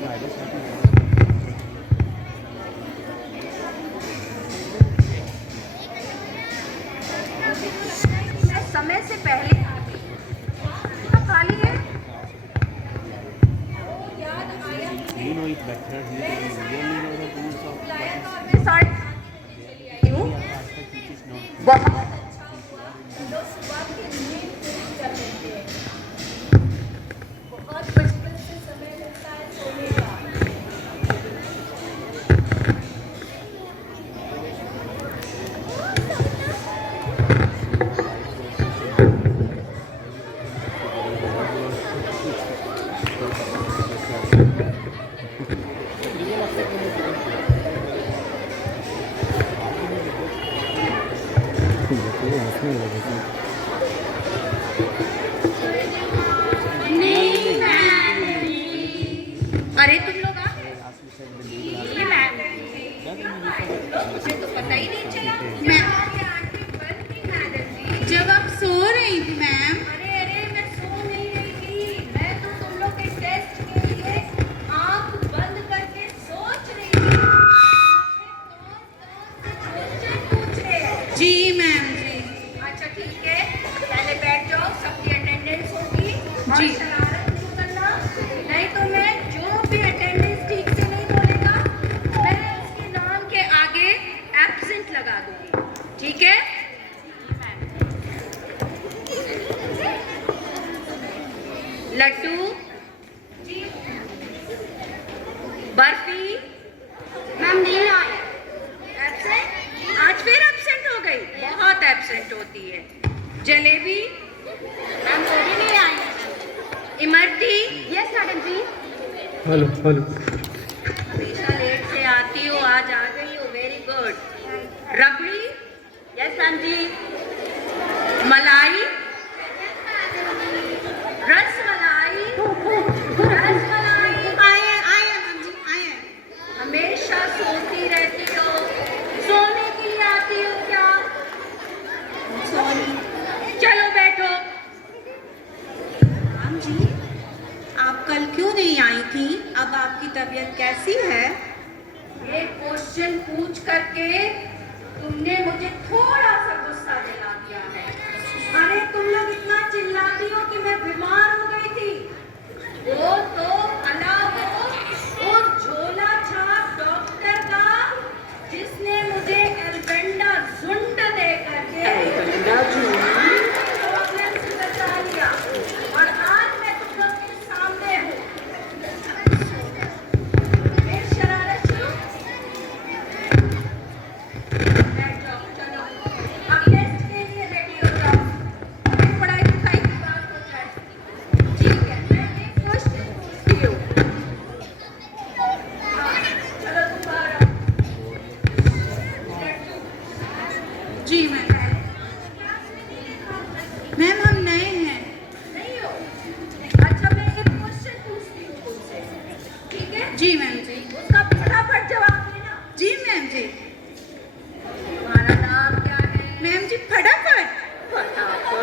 मैं समय से पहले आ गई। खाली है। याद आया मैं साढ़े बहुत अच्छा हुआ। लोग सुबह के नींद पूरी कर लेते हैं। बहुत मुश्किल से समय मिलता है सोने का। अरे तुम लोग आ गए? मुझे तो पता ही नहीं चला। जब आप सो रही थी मैम। अरे मैं सो नहीं रही थी। मैं तो तुम लोग के टेस्ट के लिए आंख बंद करके सोच रही थी क्वेश्चन पूछ रहे हैं। जी मैम जी। अच्छा ठीक है, पहले बैठ जाओ। सबकी अटेंडेंस होगी और जी। शरारत नहीं करना, नहीं तो मैं जो भी अटेंडेंस ठीक से नहीं बोलेगा मैं उसके नाम के आगे एब्सेंट लगा दूंगी। ठीक है? लड्डू बर्फी मैम नहीं आए। एब्सेंट? आज फिर एब्सेंट हो गई। बहुत एब्सेंट होती है। जलेबी मैम वो भी नहीं आई। Imarti? Yes madam ji. Hello hello. हमेशा लेट से आती हो, आज आ गई हो। Very good. Rabdi? Yes ma'am ji. Malai? Rasmalai? Rasmalai? आए मैम जी आए। हमेशा सोती रहती हो। सोने के लिए आती हो क्या? सॉरी चलो बैठो। मैम जी, आप कल क्यों नहीं आई थी? अब आपकी तबीयत कैसी है? ये क्वेश्चन पूछ करके तुमने मुझे थोड़ा सा गुस्सा दिला दिया है। अरे तुम लोग इतना चिल्लाती हो कि मैं बीमार हो गई थी। वो तो भला वो झोला छाप डॉक्टर का जिसने मुझे एल्बेंडाज़ोल दे करके प्रॉब्लम से बचा लिया और आज मैं तुम लोग के सामने हूँ। फिर शरारत शुरू। बैठ जाओ, चलो अब टेस्ट के लिए रेडी हो जाओ। फिर पढ़ाई लिखाई की बात हो जाए। ठीक है, मैं एक क्वेश्चन पूछती हूँ। हाँ, चलो तुम बाहर आओ। जी मैम। मैम हम नए हैं। नहीं हो? अच्छा मैं एक क्वेश्चन पूछती हूँ तुमसे। ठीक है? जी मैम जी। उसका फटाफट जवाब देना। जी मैम जी। तुम्हारा नाम क्या है? मैम जी फटाफट। फटाफट।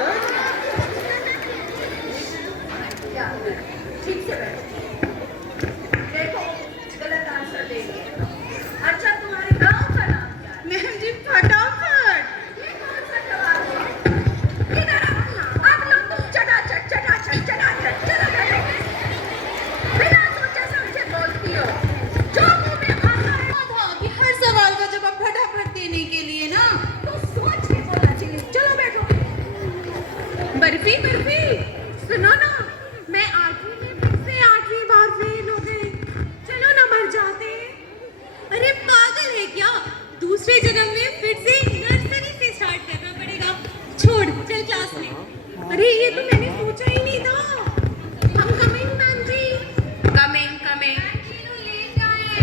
क्या? ठीक से बैठो। देखो गलत आंसर दे दिए। अच्छा तुम्हारे गांव का नाम क्या है? मैम जी फटाफट। ये कौन सा जवाब है? इधर आओ। अब लोग तुम चटाचट चलो बैठो। बिना सोचे समझे बोलती हो। जो मुंह में आता है था कि हर सवाल का जवाब फटाफट देने के लिए ना। तो सोच के बोलना चाहिए। चलो बैठो। बर्फी बर्फी सुनो ना, मैं 8वीं में फिर से 8वीं बार फेल हो गई। चलो ना मर जाते हैं। अरे पागल है क्या? दूसरे जन्म में फिर से नर्सरी से स्टार्ट करना पड़ेगा। छोड़ चल क्लास में। अरे ये तो मैंने सोचा ही नहीं था। हम कमिंग मैम जी। कमिंग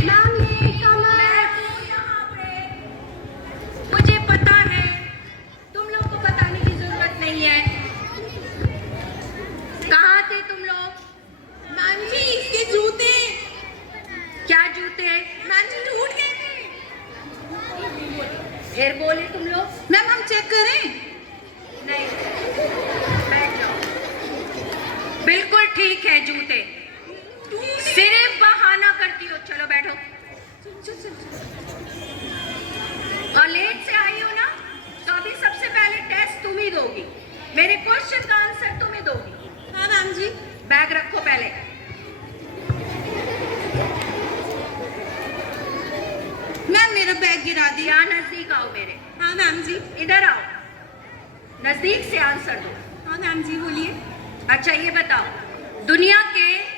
मैम ये कमर। मैं हूँ यहाँ पे। मुझे पता है, तुम लोग को बताने की जरूरत नहीं है। कहाँ थे तुम लोग? मैम जी इसके जूते। क्या जूते? मैम जी टूट गए थे। फिर बोले तुम लोग? मैम हम चेक करें? नहीं, बैठ जाओ। बिल्कुल ठीक है जूते। सिर्फ बहाना बैठो। और लेट से आई हो ना, तो अभी सबसे पहले टेस्ट तुम ही दोगी, मेरे क्वेश्चन का आंसर तुम ही दोगी। हाँ मैम जी। बैग रखो पहले। मैम मेरा बैग गिरा दिया। यहाँ नजदीक आओ मेरे। हाँ मैम जी। इधर आओ, नजदीक से आंसर दो। हाँ मैम जी बोलिए। अच्छा ये बताओ, दुनिया के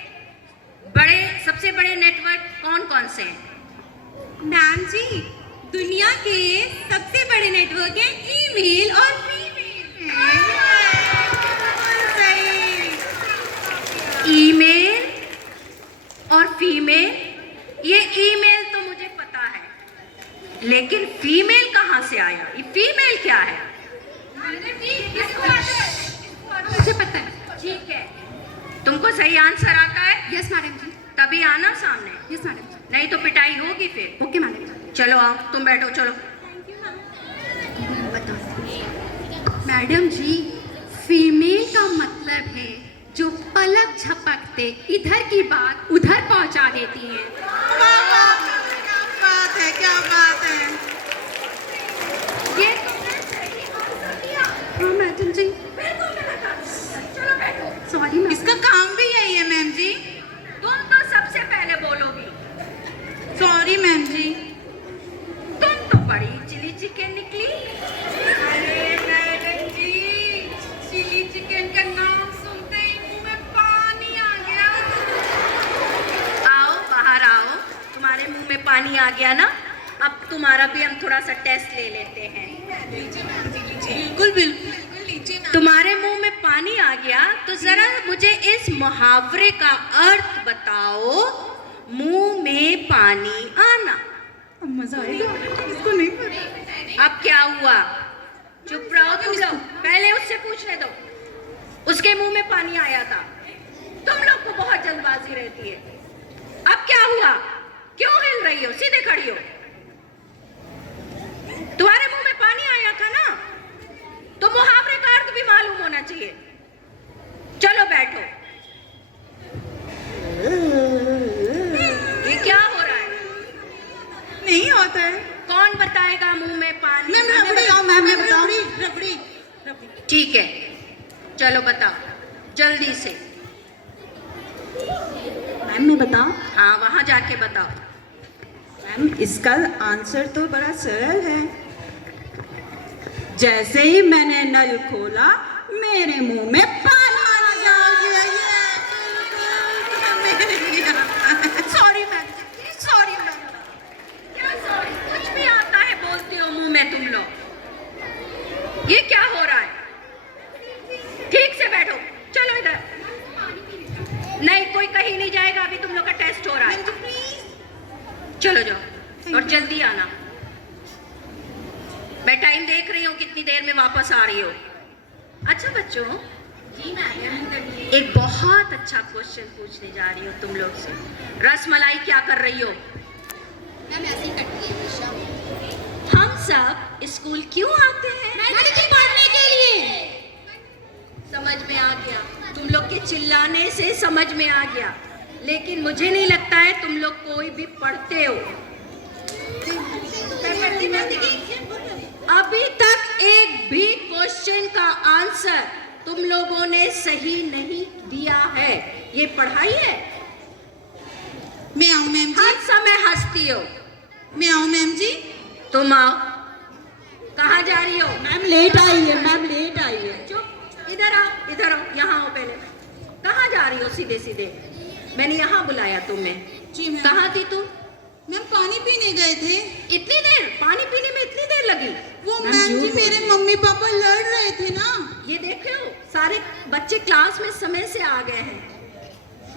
सबसे बड़े नेटवर्क कौन कौन से हैं? मैम जी दुनिया के सबसे बड़े नेटवर्क हैं ईमेल और फीमेल। सही। ईमेल और फीमेल, ये ईमेल तो मुझे पता है, लेकिन फीमेल कहाँ से आया? ये फीमेल क्या है? मुझे पता है। ठीक है, तुमको सही आंसर आता है? यस मैडम जी। तभी आना सामने, यस मैडम जी। नहीं तो पिटाई होगी फिर। ओके मैडम जी। चलो आओ, तुम बैठो, चलो। मैडम जी फीमेल का मतलब है जो पलक झपकते इधर की बात उधर पहुंचा देती है। क्या बात है, क्या बात है। ये तुमने सही आंसर दिया। हाँ मैडम जी। बिल्कुल गलत आंसर। चलो बैठो। Sorry ma'am. इसका काम भी यही है मैम जी। तुम तो सबसे पहले बोलोगी। सॉरी मैम जी। तुम तो बड़ी चिली चिकन निकली। अरे मैडम जी, चिली चिकन का नाम सुनते ही मुंह में पानी आ गया। आओ बाहर आओ, तुम्हारे मुंह में पानी आ गया ना, अब तुम्हारा भी हम थोड़ा सा टेस्ट ले लेते हैं। बिल्कुल बिल्कुल लीजिए मैम। तुम्हारे मुंह में पानी आ गया तो जरा मुझे इस मुहावरे का अर्थ बताओ, मुंह में पानी आना। मजा आएगा, इसको नहीं पता। अब क्या हुआ? चुप रहो तुम लोग, पहले उससे पूछने दो, उसके मुंह में पानी आया था। तुम लोग को बहुत जल्दबाजी रहती है। अब क्या हुआ? क्यों हिल रही हो? सीधे खड़ी हो। तुम्हारे मुंह में पानी आया था ना, तो मुहावरे का अर्थ भी मालूम होना चाहिए। चलो बैठो। ये क्या हो रहा है? नहीं होता है। कौन बताएगा मुंह में पानी? मैम बताओ, मैम बताओ। रबड़ी। ठीक है, चलो बताओ जल्दी से। मैम मैं बताऊं? हाँ वहां जाके बताओ। मैम इसका आंसर तो बड़ा सरल है। जैसे ही मैंने नल खोला मेरे मुंह में पानी आ गया। Sorry ma'am, sorry ma'am. क्या सॉरी? कुछ भी आता है बोलते हो मुंह में तुम लोग। ये क्या हो रहा है? ठीक से बैठो, चलो इधर। नहीं कोई कहीं नहीं जाएगा, अभी तुम लोग का टेस्ट हो रहा है। चलो जाओ और जल्दी आना। मैं टाइम देख रही हूँ कितनी देर में वापस आ रही हो। अच्छा बच्चों, जी मैम एक बहुत अच्छा क्वेश्चन पूछने जा रही हूँ तुम लोग से। रसमलाई क्या कर रही हो? मैम ऐसे ही करती है हमेशा। हम सब स्कूल क्यों आते हैं? पढ़ने के लिए। समझ में आ गया, तुम लोग के चिल्लाने से समझ में आ गया, लेकिन मुझे नहीं लगता है तुम लोग कोई भी पढ़ते हो। अभी तक एक भी क्वेश्चन का आंसर तुम लोगों ने सही नहीं दिया है। ये पढ़ाई है? मैं आऊं मैम जी? हर समय हंसती हो। मैं आऊं मैम जी? तुम आओ। कहाँ जा रही हो? मैम लेट आई है, मैम लेट आई है। चुप, इधर आओ, इधर आओ, यहाँ आओ पहले। कहाँ जा रही हो? सीधे सीधे मैंने यहाँ बुलाया तुम्हें। जी मैम। कहाँ थी तुम? मैम पानी पीने गए थे। इतनी देर? पानी पीने में इतनी देर लगी? वो मैम जी मेरे मम्मी पापा लड़ रहे थे ना। ये देखे हो, सारे बच्चे क्लास में समय से आ गए हैं।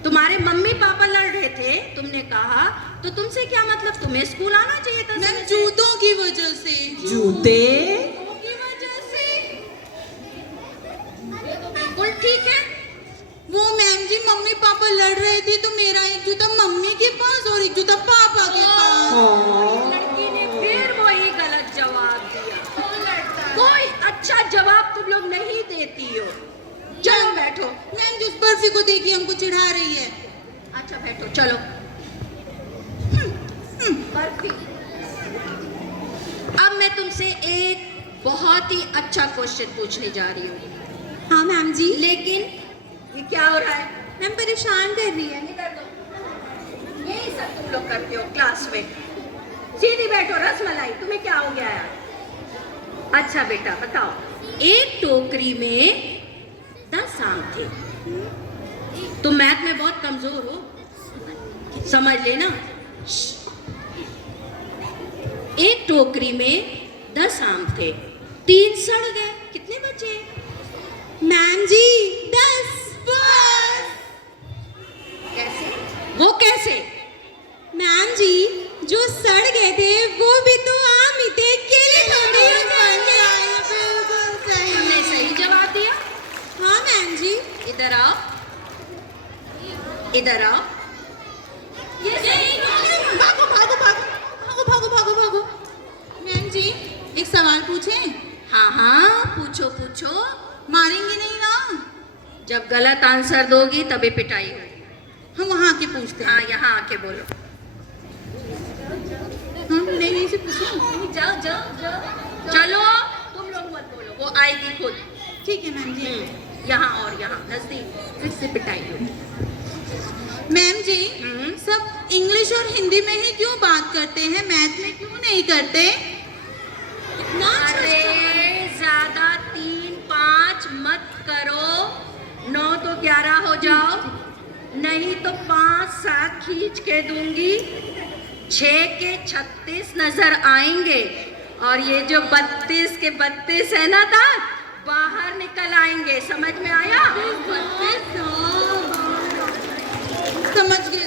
तुम्हारे मम्मी पापा लड़ रहे थे, तुमने कहा, तो तुमसे क्या मतलब? तुम्हें स्कूल आना चाहिए था। मैम जूतों की वजह से। जूते की वजह से? बिल्कुल ठीक है। वो मैम जी मम्मी पापा लड़ रहे थे तो मेरा एक जूता मम्मी के पास और एक जूता पापा के पास। लड़की ने फिर वही गलत जवाब दिया। कोई अच्छा जवाब तुम लोग नहीं देती हो। चलो बैठो। मैम जिस बर्फी को देखिए हमको चिढ़ा रही है। अच्छा बैठो, चलो। बर्फी, अब मैं तुमसे एक बहुत ही अच्छा क्वेश्चन पूछने जा रही हूँ। हाँ मैम जी। लेकिन ये क्या हो रहा है? मैम परेशान कर रही है। इधर दो। यही सब तुम लोग करते हो क्लास में। सीधी बैठो रसमलाई, तुम्हें क्या हो गया यार? अच्छा बेटा बताओ, एक टोकरी में 10 आम थे। तुम मैथ में बहुत कमजोर हो, समझ लेना। एक टोकरी में 10 आम थे, 3 सड़ गए, कितने बचे? मैम जी 10 बस। कैसे? वो कैसे? मैम जी जो सड़ गए थे वो भी तो आम ही थे, केले थोड़ी हो जाएंगे। बिल्कुल सही। तुमने सही जवाब दिया। हाँ मैम जी। इधर आओ, इधर आओ। ये सही है। भागो भागो भागो भागो भागो भागो भागो। मैम जी एक सवाल पूछें? हाँ हाँ पूछो पूछो। मारेंगे नहीं ना? जब गलत आंसर दोगी तभी पिटाई होगी। हम वहाँ आके पूछते हैं। हाँ यहाँ आके बोलो। हम नहीं से पूछें? जाओ जाओ जाओ। चलो तुम लोग मत बोलो, वो आएगी खुद। ठीक है मैम जी। यहाँ और यहाँ नजदीक, फिर से पिटाई होगी। मैम जी सब इंग्लिश और हिंदी में ही क्यों बात करते हैं, मैथ में क्यों नहीं करते? अरे ज्यादा 3-5 मत करो, 9 तो 11 हो जाओ, नहीं तो 5-7 खींच के दूंगी। 6 के 36 नजर आएंगे और ये जो 32 के 32 है ना था, बाहर निकल आएंगे। समझ में आया?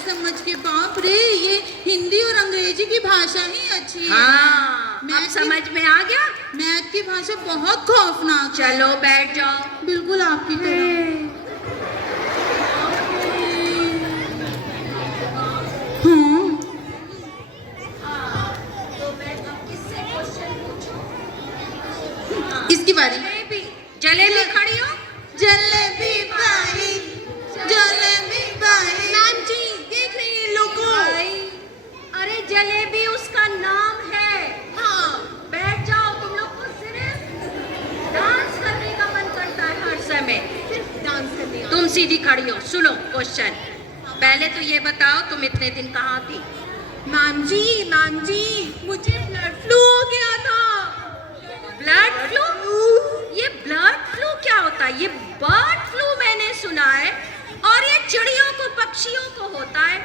समझ के बाप रे, ये हिंदी और अंग्रेजी की भाषा ही अच्छी है। हाँ, अब समझ में आ गया। मैथ की भाषा बहुत खौफनाक है। चलो बैठ जाओ। बिल्कुल आपकी तरह। हाँ तो मैं अब किससे क्वेश्चन पूछूं? इसकी बारी। जलेबी खड़ी हो। जलेबी बाई, जलेबी बाई। मैम जी देख रही हैं लोगो। अरे जलेबी उसका नाम है। हाँ बैठ जाओ। तुम लोग को सिर्फ डांस करने का मन करता है हर समय। सिर्फ डांस करने। तुम सीधी खड़ी हो, सुनो क्वेश्चन। पहले तो ये बताओ तुम इतने दिन कहाँ थी? मैम जी मुझे ब्लड फ्लू हो गया था। Blood flu? ये ब्लड फ्लू क्या होता है? ये बर्ड फ्लू मैंने सुना है, और ये चिड़ियों को, पक्षियों को होता है।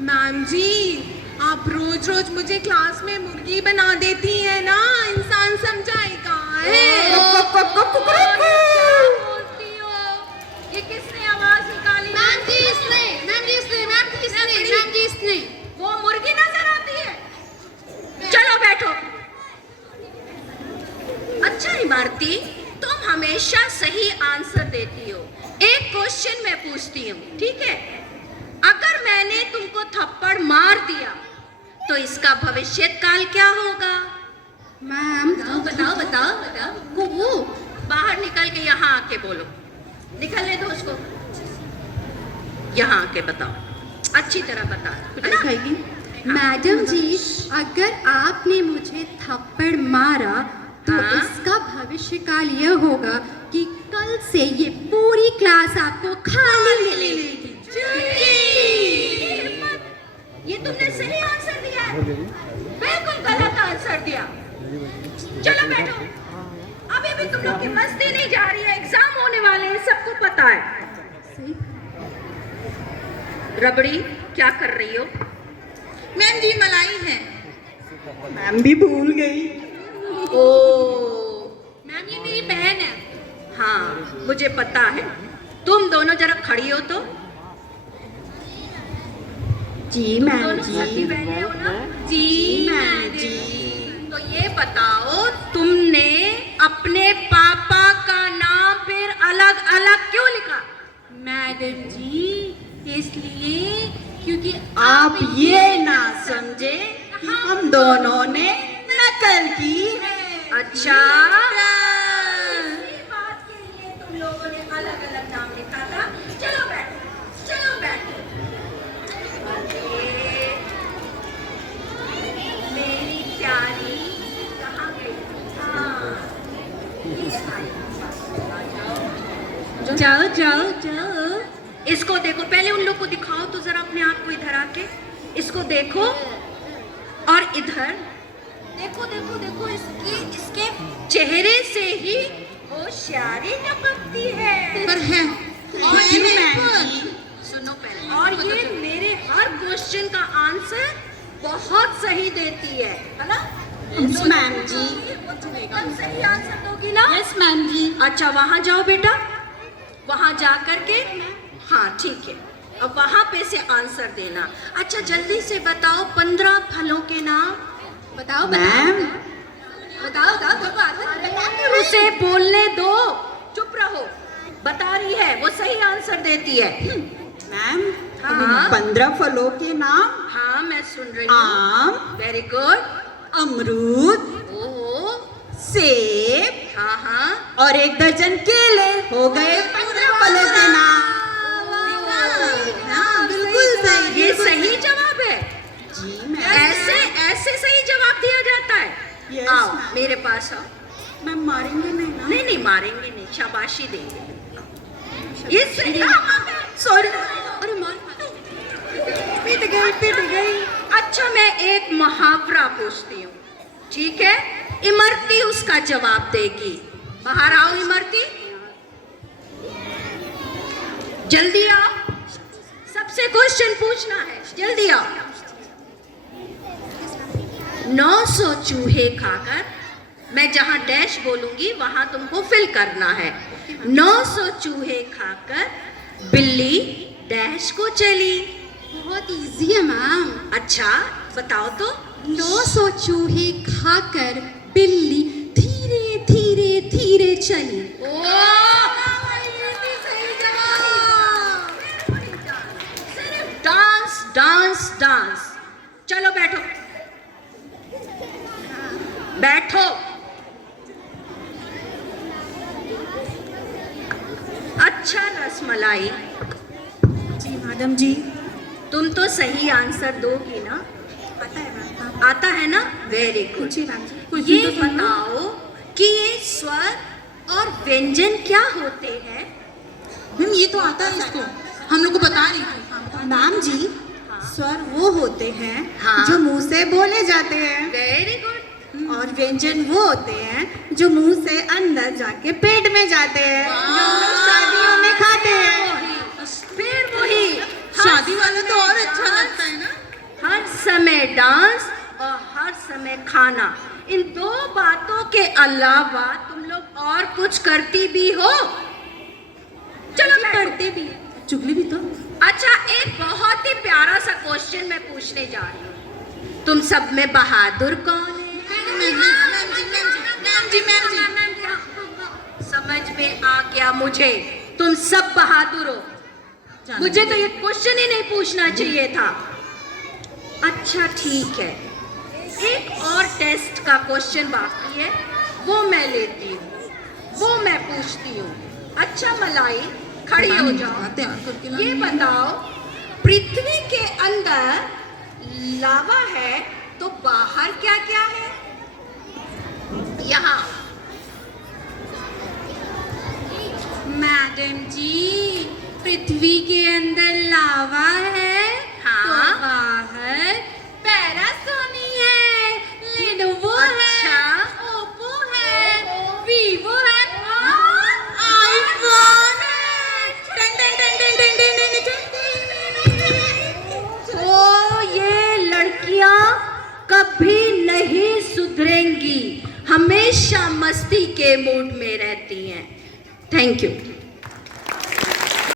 मैम जी आप रोज रोज मुझे क्लास में मुर्गी बना देती है ना, इंसान समझाए कहाँ है। क्या बोलती हो? ये किसने आवाज निकाली? मैम जी इसने, मैम जी इसने, मैम जी इसने, मैम जी इसने। वो मुर्गी नजर आती है। चलो बैठो। अच्छा इमारती, तुम हमेशा सही आंसर देती हो। एक क्वेश्चन मैं पूछती हूँ, ठीक है? अगर मैंने तुमको थप्पड़ मार दिया तो इसका भविष्य काल क्या होगा? मैम बताओ बताओ बताओ। वो बाहर निकल के यहाँ आके बोलो। निकलने दो उसको। यहाँ आके बताओ, अच्छी तरह बताओ। खाएगी। मैडम जी अगर आपने मुझे थप्पड़ मारा तो हाँ? इसका भविष्य काल यह होगा कि कल से ये पूरी क्लास आपको खाली मिलेगी। ये तुमने सही आंसर दिया है। बिल्कुल गलत आंसर दिया। चलो बैठो। अभी भी तुम लोग की मस्ती नहीं जा रही है, एग्जाम होने वाले हैं, सबको पता है। रबड़ी क्या कर रही हो? मैम जी मलाई है। मैम भी भूल गई। ओ मैम ये मेरी बहन है। हाँ मुझे पता है। तुम दोनों जरा खड़ी हो तो। जी तुम मैम दोनों सगी जी। बहनें हो ना? जी मैम जी। तो ये बताओ, तुमने अपने पापा का नाम फिर अलग अलग क्यों लिखा? मैडम जी इसलिए क्योंकि आप ये ना समझे कि हम दोनों ने नकल की है। अच्छा, इसी बात के लिए तुम लोगों ने अलग अलग नाम लिखा था। चलो बैठो, चलो बैठो। पहले उन लोग को दिखाओ तो जरा अपने आप को इधर आके, इसको देखो और इधर देखो देखो देखो, इसके चेहरे से ही होशियारी टपकती है। पर है और है ये मैम जी। सुनो पहले, और ये मेरे हर क्वेश्चन का आंसर बहुत सही देती है ना? मैम जी। एकदम सही आंसर दोगी ना? यस मैम जी। अच्छा वहां जाओ बेटा, वहां जा करके, हाँ ठीक है, अब वहां पे से आंसर देना। अच्छा जल्दी से बताओ 15 फलों के नाम। बताओ मैम बताओ बताओ देखो आंसर उसे बोलने दो, चुप रहो। बता रही है, वो सही आंसर देती है। मैम हाँ। 15 फलों के नाम। हाँ मैं सुन रही हूँ। आम, वेरी गुड। अमरूद, ओहो, सेब हाँ हाँ। और 1 दर्जन केले। हो गए 15 फलों के नाम। हाँ बिल्कुल सही। ये सही जवाब है। जी मैम। ऐसे ऐसे सही जवाब दिया जाता है। Yes, आओ ma'am. मेरे पास आओ। मैम मारेंगे नहीं ना? नहीं नहीं मारेंगे नहीं, शाबाशी देंगे। ये सही सॉरी, अरे मार पिट गई। अच्छा मैं एक मुहावरा पूछती हूँ, ठीक है? इमरती उसका जवाब देगी। बाहर आओ इमरती, जल्दी आओ, सबसे क्वेश्चन पूछना है, जल्दी आओ। 900 चूहे खाकर, मैं जहां डैश बोलूंगी वहां तुमको फिल करना है। 900 चूहे खाकर बिल्ली डैश को चली। बहुत इजी है मैम। अच्छा बताओ तो। 900 चूहे खाकर बिल्ली धीरे धीरे धीरे चली। सिर्फ डांस डांस डांस। चलो बैठो बैठो। अच्छा रसमलाई, जी मैडम जी। तुम तो सही आंसर दोगी ना? आता है मैम। आता है ना? Very good. जी मैम जी। ये बताओ कि ये स्वर और व्यंजन क्या होते हैं? मैम ये तो आता है इसको, हम लोग को बता रही थी मैम जी। स्वर वो होते हैं हाँ। जो मुंह से बोले जाते हैं, वेरी गुड। और व्यंजन वो होते हैं जो मुंह से अंदर जाके पेट में जाते हैं, जो हम लोग शादियों में खाते हैं। फिर वही शादी वाला तो और अच्छा लगता है ना। हर समय डांस और हर समय खाना, इन 2 बातों के अलावा तुम लोग और कुछ करती भी हो? चलो करते भी, चुगली भी तो। अच्छा एक बहुत ही प्यारा सा क्वेश्चन मैं पूछने जा रही हूँ। तुम सब में बहादुर कौन है? समझ में आ गया मुझे, तुम सब बहादुर हो। मुझे तो ये क्वेश्चन ही नहीं पूछना चाहिए था। अच्छा ठीक है, एक और टेस्ट का क्वेश्चन बाकी है, वो मैं लेती हूँ, वो मैं पूछती हूँ। अच्छा मलाई खड़ी हो जाओ। ये बताओ पृथ्वी के अंदर लावा है तो बाहर क्या क्या है? यहाँ मैडम जी, पृथ्वी के अंदर लावा है, हाँ। तो बाहर पैरासोनी है, लेनोवो अच्छा। है, ओप्पो है, वीवो है, आईफोन ओ ये लड़कियां कभी नहीं सुधरेंगी, हमेशा मस्ती के मूड में रहती हैं। Thank you.